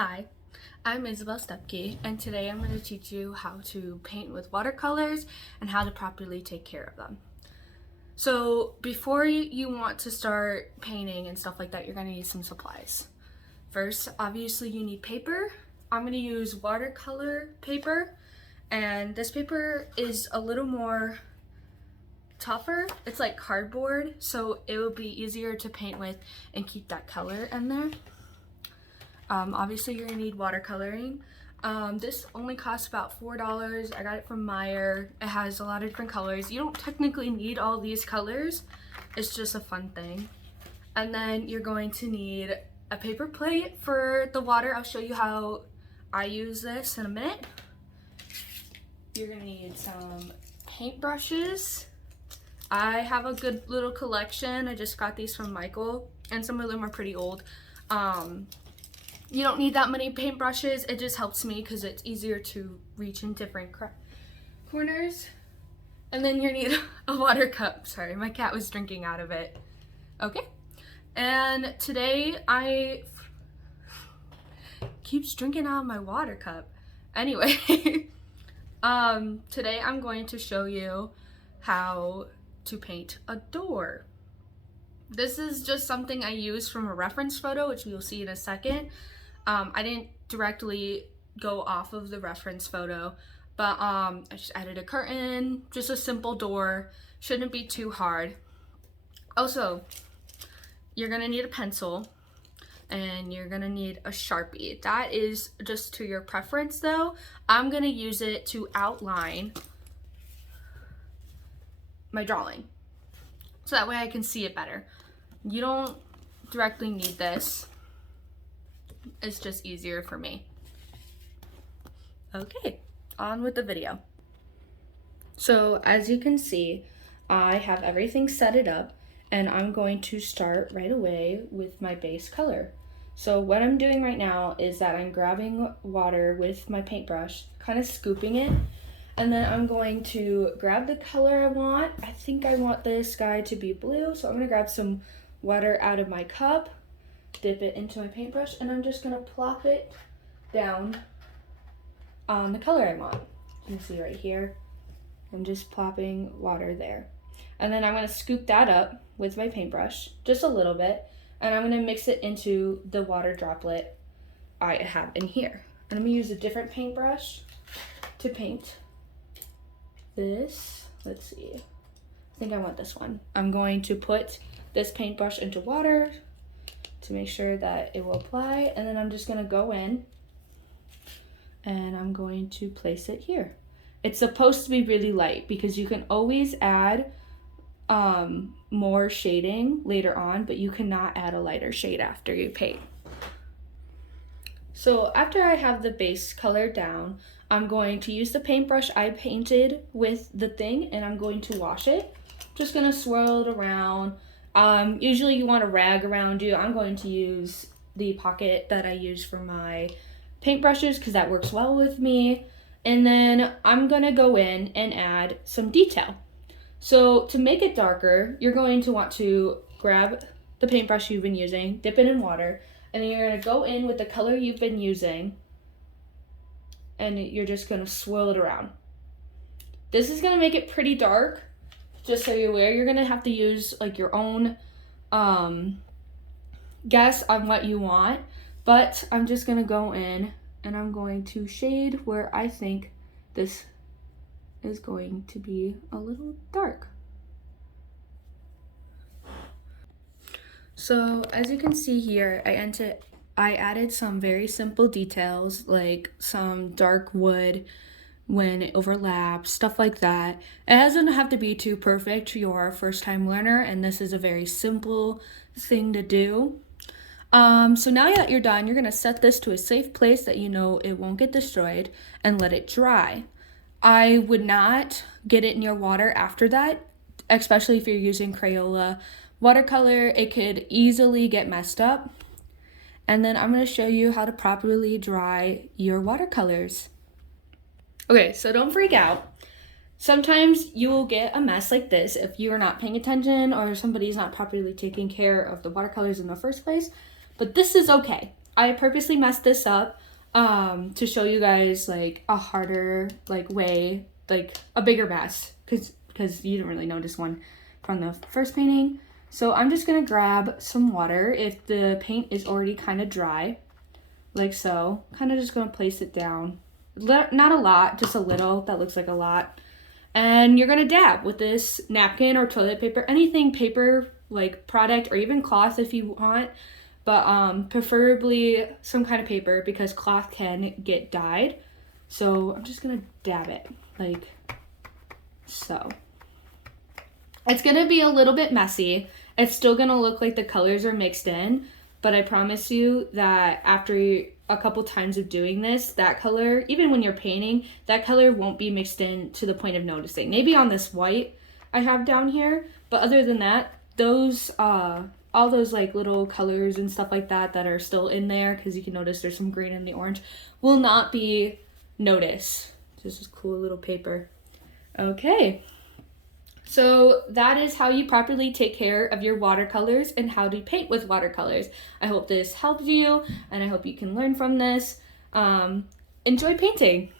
Hi, I'm Isabel Stepke, and today I'm going to teach you how to paint with watercolors and how to properly take care of them. So before you want to start painting and stuff like that, you're going to need some supplies. First, obviously you need paper. I'm going to use watercolor paper, and this paper is a little more tougher. It's like cardboard, so it will be easier to paint with and keep that color in there. Obviously you're gonna need watercoloring. This only costs about $4. I got it from Meyer. It has a lot of different colors. You don't technically need all these colors. It's just a fun thing. And then you're going to need a paper plate for the water. I'll show you how I use this in a minute. You're gonna need some paintbrushes. I have a good little collection. I just got these from Michael, and some of them are pretty old. You don't need that many paintbrushes. It just helps me because it's easier to reach in different corners. And then you need a water cup. Sorry, my cat was drinking out of it. Okay. And today I keeps drinking out of my water cup. Anyway, today I'm going to show you how to paint a door. This is just something I used from a reference photo, which we'll see in a second. I didn't directly go off of the reference photo, but I just added a curtain, just a simple door. Shouldn't be too hard. Also, you're gonna need a pencil and you're gonna need a Sharpie. That is just to your preference though. I'm gonna use it to outline my drawing, so that way I can see it better. You don't directly need this. It's just easier for me. Okay, on with the video. So as you can see, I have everything set it up, and I'm going to start right away with my base color. So what I'm doing right now is that I'm grabbing water with my paintbrush, kind of scooping it, and then I'm going to grab the color I want. I think I want this guy to be blue, so I'm gonna grab some water out of my cup, dip it into my paintbrush, and I'm just gonna plop it down on the color I want. You can see right here, I'm just plopping water there. And then I'm gonna scoop that up with my paintbrush, just a little bit, and I'm gonna mix it into the water droplet I have in here. And I'm gonna use a different paintbrush to paint this. Let's see, I think I want this one. I'm going to put this paintbrush into water to make sure that it will apply, and then I'm just gonna go in and I'm going to place it here. It's supposed to be really light because you can always add more shading later on, but you cannot add a lighter shade after you paint. So after I have the base color down, I'm going to use the paintbrush I painted with the thing, and I'm going to wash it. Just gonna swirl it around. Usually you want a rag around you. I'm going to use the pocket that I use for my paintbrushes because that works well with me. And then I'm gonna go in and add some detail. So to make it darker, you're going to want to grab the paintbrush you've been using, dip it in water, and then you're gonna go in with the color you've been using, and you're just gonna swirl it around. This is gonna make it pretty dark. Just so you're aware, you're gonna have to use like your own guess on what you want, but I'm just gonna go in and I'm going to shade where I think this is going to be a little dark. So as you can see here, I added some very simple details like some dark wood when it overlaps, stuff like that. It doesn't have to be too perfect. You're a first-time learner, and this is a very simple thing to do. So now that you're done, you're gonna set this to a safe place that you know it won't get destroyed and let it dry. I would not get it near water after that, especially if you're using Crayola watercolor. It could easily get messed up. And then I'm gonna show you how to properly dry your watercolors. Okay, so don't freak out. Sometimes you will get a mess like this if you are not paying attention or somebody's not properly taking care of the watercolors in the first place, but this is okay. I purposely messed this up to show you guys like a harder like way, like a bigger mess, because you didn't really notice one from the first painting. So I'm just gonna grab some water if the paint is already kind of dry, like so. Kind of just gonna place it down. Not a lot, just a little. That looks like a lot. And you're gonna dab with this napkin or toilet paper, anything paper like product, or even cloth if you want, but preferably some kind of paper because cloth can get dyed. So I'm just gonna dab it like so. It's gonna be a little bit messy. It's still gonna look like the colors are mixed in, but I promise you that after a couple times of doing this, that color, even when you're painting, that color won't be mixed in to the point of noticing. Maybe on this white I have down here, but other than that, those all those like little colors and stuff like that that are still in there, because you can notice there's some green in the orange, will not be noticed. This is cool little paper. Okay. So that is how you properly take care of your watercolors and how to paint with watercolors. I hope this helped you, and I hope you can learn from this. Enjoy painting.